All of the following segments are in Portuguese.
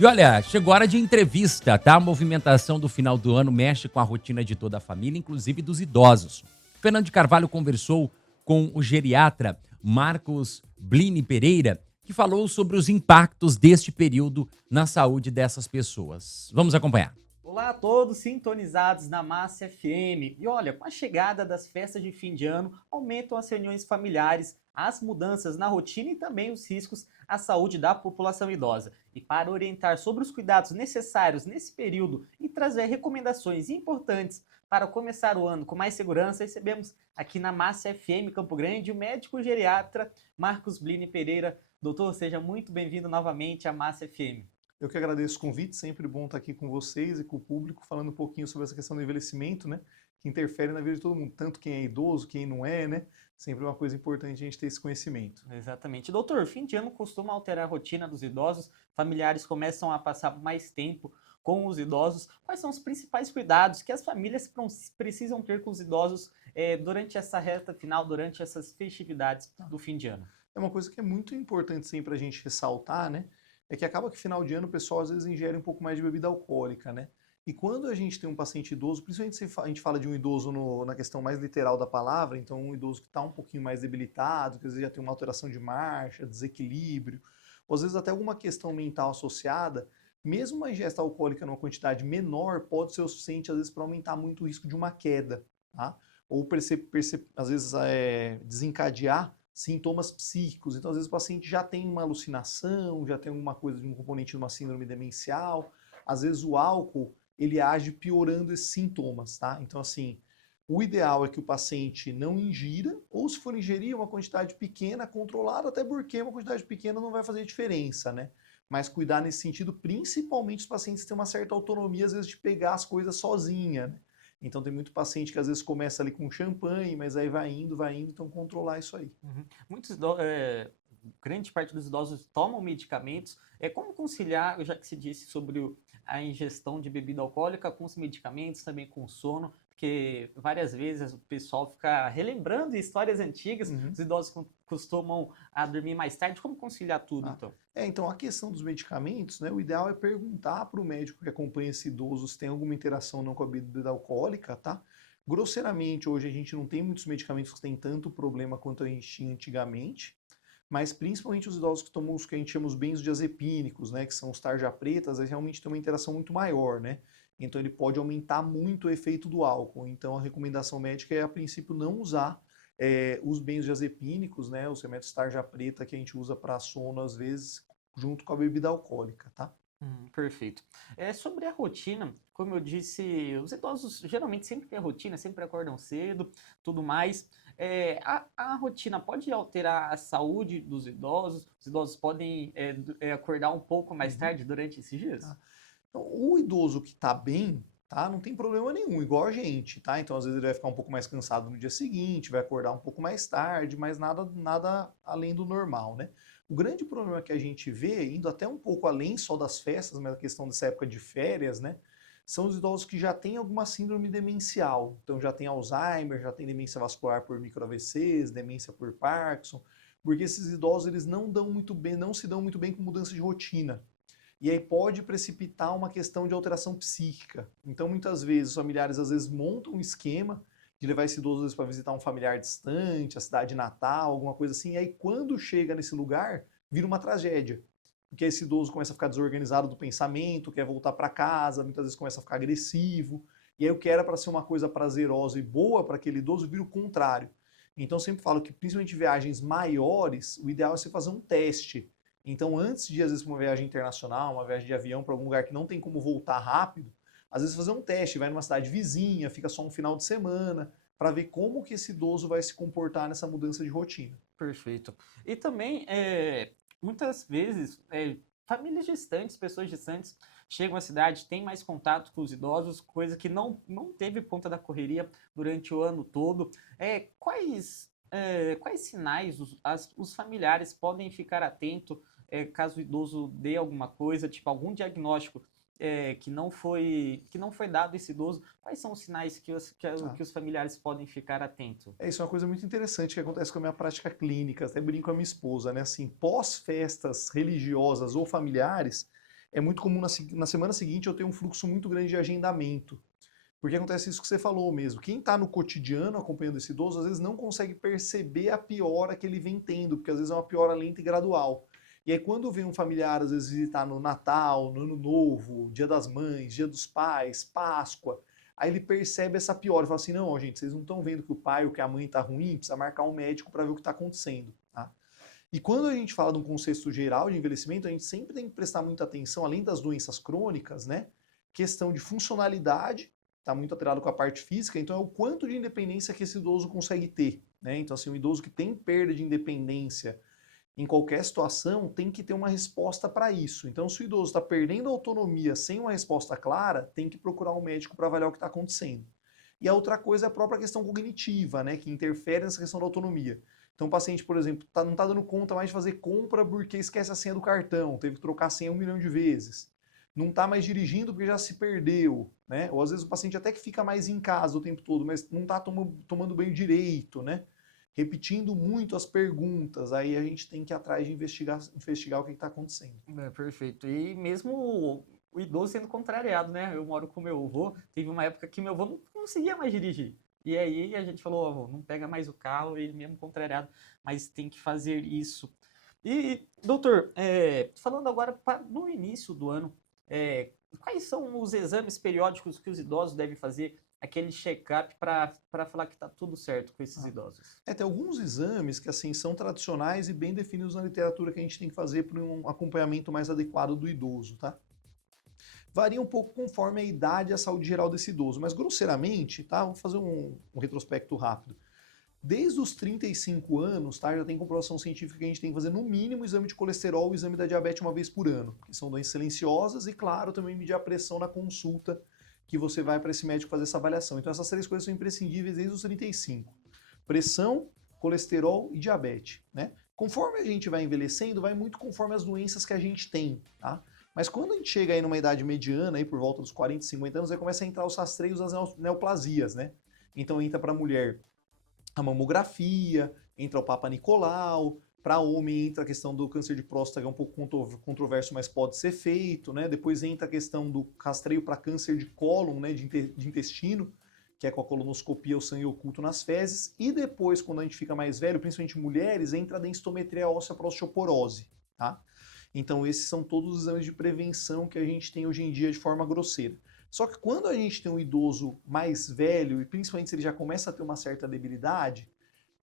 E olha, chegou a hora de entrevista, tá? A movimentação do final do ano mexe com a rotina de toda a família, inclusive dos idosos. Fernando de Carvalho conversou com o geriatra Marcos Blini Pereira, que falou sobre os impactos deste período na saúde dessas pessoas. Vamos acompanhar. Olá a todos sintonizados na Massa FM. E olha, com a chegada das festas de fim de ano, aumentam as reuniões familiares, as mudanças na rotina e também os riscos à saúde da população idosa. E para orientar sobre os cuidados necessários nesse período e trazer recomendações importantes para começar o ano com mais segurança, recebemos aqui na Massa FM Campo Grande o médico geriatra Marcos Blini Pereira. Doutor, seja muito bem-vindo novamente à Massa FM. Eu que agradeço o convite, sempre bom estar aqui com vocês e com o público, falando um pouquinho sobre essa questão do envelhecimento, né? Que interfere na vida de todo mundo, tanto quem é idoso, quem não é, né? Sempre uma coisa importante a gente ter esse conhecimento. Exatamente. Doutor, fim de ano costuma alterar a rotina dos idosos, familiares começam a passar mais tempo com os idosos. Quais são os principais cuidados que as famílias precisam ter com os idosos durante essa reta final, durante essas festividades do fim de ano? É uma coisa que é muito importante sempre a gente ressaltar, né? É que acaba que final de ano o pessoal às vezes ingere um pouco mais de bebida alcoólica, né? E quando a gente tem um paciente idoso, principalmente se a gente fala de um idoso na questão mais literal da palavra, então um idoso que está um pouquinho mais debilitado, que às vezes já tem uma alteração de marcha, desequilíbrio, ou às vezes até alguma questão mental associada, mesmo uma ingesta alcoólica numa quantidade menor pode ser o suficiente às vezes para aumentar muito o risco de uma queda, tá? Ou às vezes desencadear sintomas psíquicos. Então, às vezes, o paciente já tem uma alucinação, já tem alguma coisa de um componente de uma síndrome demencial. Às vezes, o álcool, ele age piorando esses sintomas, tá? Então, assim, o ideal é que o paciente não ingira, ou se for ingerir, uma quantidade pequena, controlada, até porque uma quantidade pequena não vai fazer diferença, né? Mas cuidar nesse sentido, principalmente os pacientes têm uma certa autonomia, às vezes, de pegar as coisas sozinha, né? Então tem muito paciente que às vezes começa ali com champanhe, mas aí vai indo, então controlar isso aí. Uhum. Grande parte dos idosos tomam medicamentos. Como conciliar, já que se disse sobre a ingestão de bebida alcoólica com os medicamentos, também com o sono, porque várias vezes o pessoal fica relembrando histórias antigas, os idosos costumam a dormir mais tarde. Como conciliar tudo, então? Então a questão dos medicamentos, né, o ideal é perguntar para o médico que acompanha esse idoso se tem alguma interação ou não com a bebida alcoólica, tá? Grosseiramente, hoje a gente não tem muitos medicamentos que têm tanto problema quanto a gente tinha antigamente, mas principalmente os idosos que tomam os que a gente chama os benzodiazepínicos, né, que são os tarja pretas, realmente tem uma interação muito maior, né? Então ele pode aumentar muito o efeito do álcool. Então a recomendação médica é, a princípio, não usar os benzodiazepínicos, né, os remédios tarja preta que a gente usa para sono, às vezes, junto com a bebida alcoólica, tá? Perfeito. Sobre a rotina, como eu disse, os idosos geralmente sempre têm a rotina, sempre acordam cedo, tudo mais. A rotina pode alterar a saúde dos idosos? Os idosos podem acordar um pouco mais tarde durante esses dias? Tá. Então, o idoso que está bem, tá, não tem problema nenhum, igual a gente, tá? Então, às vezes ele vai ficar um pouco mais cansado no dia seguinte, vai acordar um pouco mais tarde, mas nada além do normal, né? O grande problema que a gente vê, indo até um pouco além só das festas, mas a questão dessa época de férias, né? São os idosos que já têm alguma síndrome demencial. Então, já tem Alzheimer, já tem demência vascular por micro-AVCs, demência por Parkinson, porque esses idosos eles não se dão muito bem com mudança de rotina. E aí pode precipitar uma questão de alteração psíquica. Então, muitas vezes, os familiares às vezes montam um esquema de levar esse idoso para visitar um familiar distante, a cidade natal, alguma coisa assim, e aí quando chega nesse lugar, vira uma tragédia. Porque esse idoso começa a ficar desorganizado do pensamento, quer voltar para casa, muitas vezes começa a ficar agressivo, e aí o que era para ser uma coisa prazerosa e boa para aquele idoso vira o contrário. Então, eu sempre falo que, principalmente viagens maiores, o ideal é você fazer um teste. Então, antes de, às vezes, uma viagem internacional, uma viagem de avião para algum lugar que não tem como voltar rápido, às vezes fazer um teste, vai numa cidade vizinha, fica só um final de semana, para ver como que esse idoso vai se comportar nessa mudança de rotina. Perfeito. E também, muitas vezes, famílias distantes, pessoas distantes, chegam à cidade, têm mais contato com os idosos, coisa que não teve por conta da correria durante o ano todo. Quais sinais os familiares podem ficar atentos caso o idoso dê alguma coisa, tipo algum diagnóstico que não foi dado a esse idoso? Quais são os sinais que os familiares podem ficar atentos? Isso é uma coisa muito interessante que acontece com a minha prática clínica, até brinco com a minha esposa, né? Assim, pós-festas religiosas ou familiares, é muito comum na semana seguinte eu ter um fluxo muito grande de agendamento. Porque acontece isso que você falou mesmo. Quem está no cotidiano acompanhando esse idoso, às vezes não consegue perceber a piora que ele vem tendo, porque às vezes é uma piora lenta e gradual. E aí quando vem um familiar, às vezes visitar no Natal, no Ano Novo, Dia das Mães, Dia dos Pais, Páscoa, aí ele percebe essa piora e fala assim, não, ó, gente, vocês não estão vendo que o pai ou que a mãe está ruim, precisa marcar um médico para ver o que está acontecendo. Tá? E quando a gente fala de um contexto geral de envelhecimento, a gente sempre tem que prestar muita atenção, além das doenças crônicas, né? Questão de funcionalidade, está muito atrelado com a parte física, então é o quanto de independência que esse idoso consegue ter. Né? Então, assim, um idoso que tem perda de independência em qualquer situação tem que ter uma resposta para isso. Então, se o idoso está perdendo autonomia sem uma resposta clara, tem que procurar um médico para avaliar o que está acontecendo. E a outra coisa é a própria questão cognitiva, né, que interfere nessa questão da autonomia. Então, o paciente, por exemplo, não está dando conta mais de fazer compra porque esquece a senha do cartão, teve que trocar a senha 1 milhão de vezes. Não está mais dirigindo porque já se perdeu, né? Ou às vezes o paciente até que fica mais em casa o tempo todo, mas não está tomando banho direito, né? Repetindo muito as perguntas, aí a gente tem que ir atrás de investigar o que está acontecendo. Perfeito. E mesmo o idoso sendo contrariado, né? Eu moro com meu avô, teve uma época que meu avô não conseguia mais dirigir. E aí a gente falou, avô, não pega mais o carro, ele mesmo contrariado, mas tem que fazer isso. E, doutor, falando agora no início do ano, quais são os exames periódicos que os idosos devem fazer, aquele check-up para falar que está tudo certo com esses idosos? Tem alguns exames que assim são tradicionais e bem definidos na literatura que a gente tem que fazer para um acompanhamento mais adequado do idoso, tá? Varia um pouco conforme a idade e a saúde geral desse idoso, mas grosseiramente, tá? Vou fazer um retrospecto rápido. Desde os 35 anos, tá, já tem comprovação científica que a gente tem que fazer no mínimo o exame de colesterol e o exame da diabetes uma vez por ano, que são doenças silenciosas e, claro, também medir a pressão na consulta que você vai para esse médico fazer essa avaliação. Então essas três coisas são imprescindíveis desde os 35. Pressão, colesterol e diabetes, né? Conforme a gente vai envelhecendo, vai muito conforme as doenças que a gente tem, tá? Mas quando a gente chega aí numa idade mediana, aí por volta dos 40, 50 anos, aí começa a entrar os rastreios das neoplasias, né? Então entra para a mulher a mamografia, entra o Papa Nicolau, para homem entra a questão do câncer de próstata, que é um pouco controverso, mas pode ser feito, né? Depois entra a questão do rastreio para câncer de cólon, né, de intestino, que é com a colonoscopia, o sangue oculto nas fezes. E depois, quando a gente fica mais velho, principalmente mulheres, entra a densitometria óssea para osteoporose, tá? Então esses são todos os exames de prevenção que a gente tem hoje em dia de forma grosseira. Só que quando a gente tem um idoso mais velho, e principalmente se ele já começa a ter uma certa debilidade,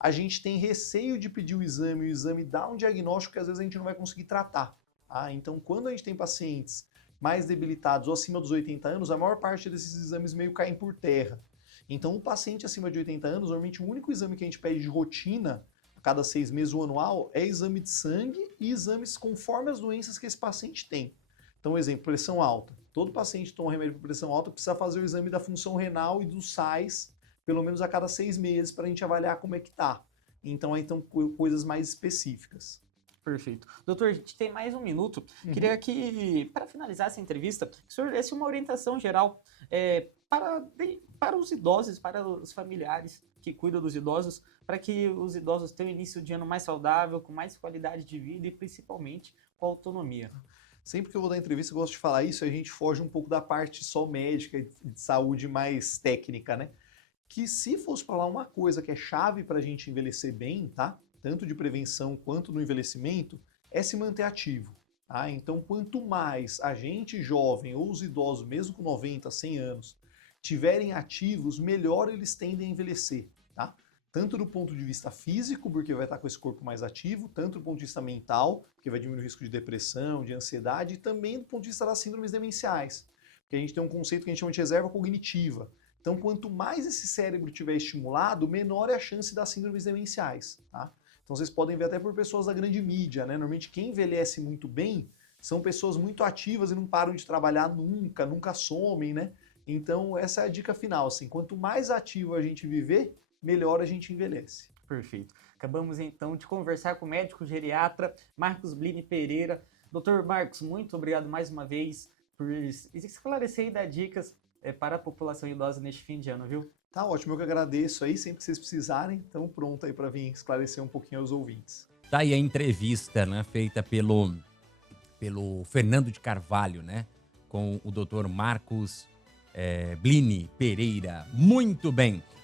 a gente tem receio de pedir o exame dá um diagnóstico que às vezes a gente não vai conseguir tratar. Tá? Então, quando a gente tem pacientes mais debilitados ou acima dos 80 anos, a maior parte desses exames meio caem por terra. Então, o paciente acima de 80 anos, normalmente o único exame que a gente pede de rotina, a cada 6 meses ou anual, é exame de sangue e exames conforme as doenças que esse paciente tem. Então, exemplo, pressão alta. Todo paciente que toma remédio para pressão alta precisa fazer o exame da função renal e dos sais, pelo menos a cada 6 meses, para a gente avaliar como é que tá. Então, aí estão coisas mais específicas. Perfeito. Doutor, a gente tem mais um minuto. Queria que, para finalizar essa entrevista, que o senhor desse uma orientação geral para os idosos, para os familiares que cuidam dos idosos, para que os idosos tenham um início de ano mais saudável, com mais qualidade de vida e principalmente com autonomia. Sempre que eu vou dar entrevista, eu gosto de falar isso, a gente foge um pouco da parte só médica e de saúde mais técnica, né? Que se fosse falar uma coisa que é chave para a gente envelhecer bem, tá? Tanto de prevenção quanto no envelhecimento, é se manter ativo. Tá? Então, quanto mais a gente jovem ou os idosos, mesmo com 90, 100 anos, tiverem ativos, melhor eles tendem a envelhecer. Tá? Tanto do ponto de vista físico, porque vai estar com esse corpo mais ativo, tanto do ponto de vista mental, porque vai diminuir o risco de depressão, de ansiedade, e também do ponto de vista das síndromes demenciais. Porque a gente tem um conceito que a gente chama de reserva cognitiva. Então, quanto mais esse cérebro estiver estimulado, menor é a chance das síndromes demenciais. Tá? Então, vocês podem ver até por pessoas da grande mídia, né? Normalmente, quem envelhece muito bem são pessoas muito ativas e não param de trabalhar nunca somem, né? Então, essa é a dica final. Assim, quanto mais ativo a gente viver, melhor a gente envelhece. Perfeito. Acabamos, então, de conversar com o médico geriatra Marcos Blini Pereira. Doutor Marcos, muito obrigado mais uma vez por esclarecer e dar dicas para a população idosa neste fim de ano, viu? Tá ótimo, eu que agradeço aí, sempre que vocês precisarem, estamos pronto aí para vir esclarecer um pouquinho aos ouvintes. Tá aí a entrevista, né, feita pelo pelo Fernando de Carvalho, né? Com o Dr. Marcos Blini Pereira. Muito bem.